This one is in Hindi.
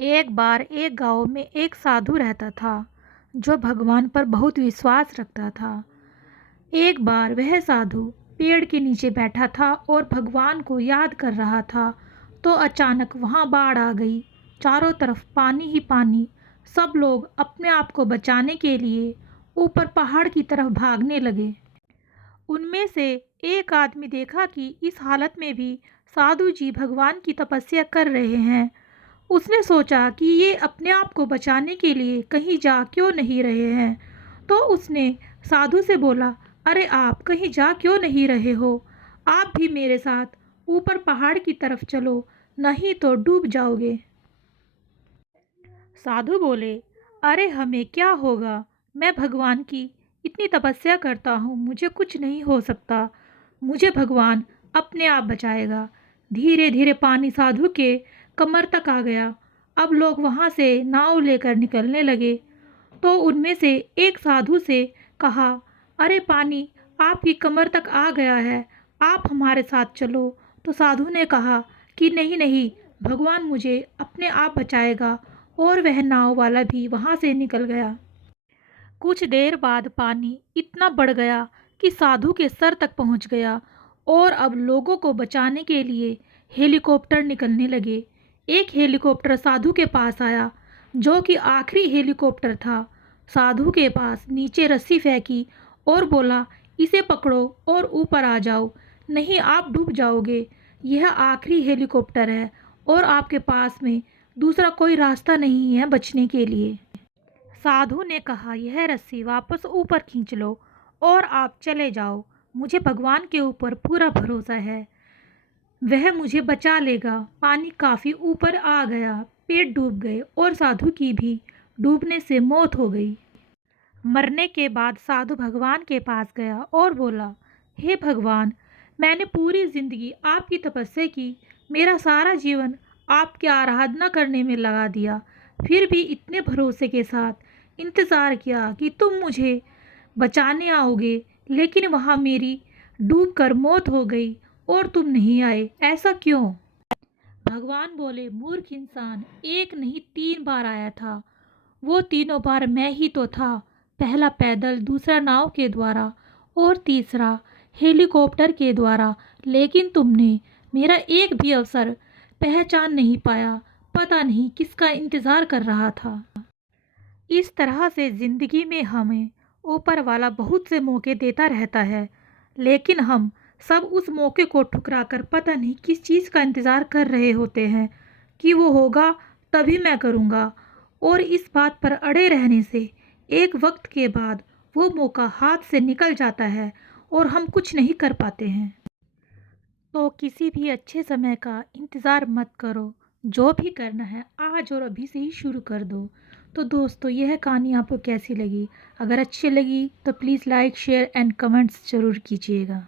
एक बार एक गांव में एक साधु रहता था जो भगवान पर बहुत विश्वास रखता था। एक बार वह साधु पेड़ के नीचे बैठा था और भगवान को याद कर रहा था। तो अचानक वहां बाढ़ आ गई। चारों तरफ पानी ही पानी। सब लोग अपने आप को बचाने के लिए ऊपर पहाड़ की तरफ भागने लगे। उनमें से एक आदमी देखा कि इस हालत में भी साधु जी भगवान की तपस्या कर रहे हैं। उसने सोचा कि ये अपने आप को बचाने के लिए कहीं जा क्यों नहीं रहे हैं। तो उसने साधु से बोला, अरे आप कहीं जा क्यों नहीं रहे हो? आप भी मेरे साथ ऊपर पहाड़ की तरफ चलो, नहीं तो डूब जाओगे। साधु बोले, अरे हमें क्या होगा? मैं भगवान की इतनी तपस्या करता हूँ, मुझे कुछ नहीं हो सकता। मुझे भगवान अपने आप बचाएगा। धीरे धीरे पानी साधु के कमर तक आ गया। अब लोग वहाँ से नाव लेकर निकलने लगे। तो उनमें से एक साधु से कहा, अरे पानी आपकी कमर तक आ गया है, आप हमारे साथ चलो। तो साधु ने कहा कि नहीं नहीं, भगवान मुझे अपने आप बचाएगा। और वह नाव वाला भी वहाँ से निकल गया। कुछ देर बाद पानी इतना बढ़ गया कि साधु के सर तक पहुँच गया। और अब लोगों को बचाने के लिए हेलीकॉप्टर निकलने लगे। एक हेलीकॉप्टर साधु के पास आया, जो कि आखिरी हेलीकॉप्टर था। साधु के पास नीचे रस्सी फेंकी और बोला, इसे पकड़ो और ऊपर आ जाओ, नहीं आप डूब जाओगे। यह आखिरी हेलीकॉप्टर है और आपके पास में दूसरा कोई रास्ता नहीं है बचने के लिए। साधु ने कहा, यह रस्सी वापस ऊपर खींच लो और आप चले जाओ। मुझे भगवान के ऊपर पूरा भरोसा है, वह मुझे बचा लेगा। पानी काफी ऊपर आ गया, पेड़ डूब गए और साधु की भी डूबने से मौत हो गई। मरने के बाद साधु भगवान के पास गया और बोला, हे भगवान, मैंने पूरी जिंदगी आपकी तपस्या की, मेरा सारा जीवन आपकी आराधना करने में लगा दिया, फिर भी इतने भरोसे के साथ इंतज़ार किया कि तुम मुझे बचाने आओगे, लेकिन वहाँ मेरी डूबकर मौत हो गई और तुम नहीं आए, ऐसा क्यों? भगवान बोले, मूर्ख इंसान, एक नहीं 3 बार आया था। वो तीनों बार मैं ही तो था। पहला पैदल, दूसरा नाव के द्वारा और तीसरा हेलीकॉप्टर के द्वारा। लेकिन तुमने मेरा एक भी अवसर पहचान नहीं पाया। पता नहीं किसका इंतज़ार कर रहा था। इस तरह से ज़िंदगी में हमें ऊपर वाला बहुत से मौके देता रहता है, लेकिन हम सब उस मौके को ठुकरा कर पता नहीं किस चीज़ का इंतज़ार कर रहे होते हैं कि वो होगा तभी मैं करूँगा। और इस बात पर अड़े रहने से एक वक्त के बाद वो मौका हाथ से निकल जाता है और हम कुछ नहीं कर पाते हैं। तो किसी भी अच्छे समय का इंतज़ार मत करो। जो भी करना है आज और अभी से ही शुरू कर दो। तो दोस्तों, यह कहानी आपको कैसी लगी? अगर अच्छी लगी तो please like, share and comments ज़रूर कीजिएगा।